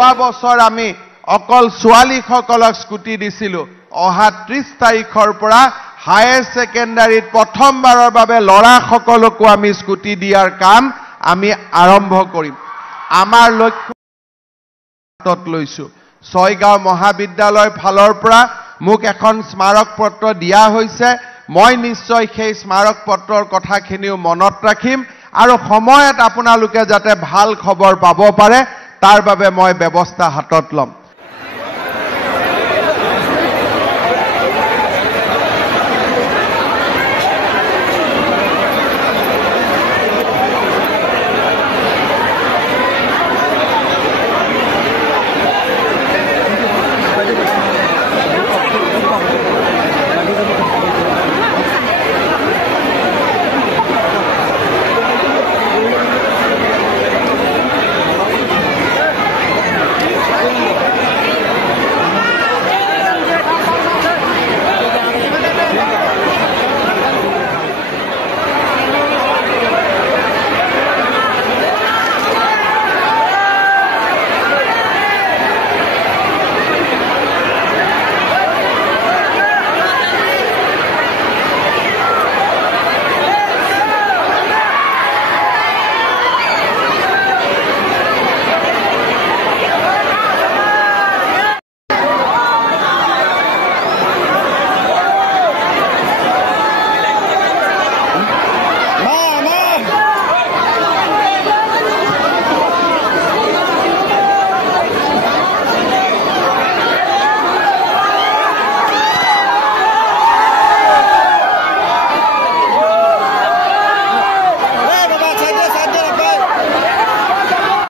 যোৱা বছৰ আমি অকল ছোৱালীসকলক স্কুটি দিছিলোঁ অহা 30 তাৰিখৰ পৰা হায়াৰ সেকেন্ডাৰীত প্ৰথমবাৰৰ বাবে ল'ৰাসকলকো আমি স্কুটি দিয়াৰ কাম আমি আৰম্ভ কৰিম আমাৰ লক্ষ্য লৈছো ছয়গাঁও মহাবিদ্যালয়ৰ ফালৰ পৰা মোক এখন স্মাৰক পত্ৰ দিয়া হৈছে মই নিশ্চয় সেই স্মাৰক পত্ৰৰ কথাখিনিও মনত ৰাখিম আৰু সময়ত আপোনালোকে যাতে ভাল খবৰ পাব পাৰে তাৰ বাবে মই ব্যৱস্থা হাতত ল'ম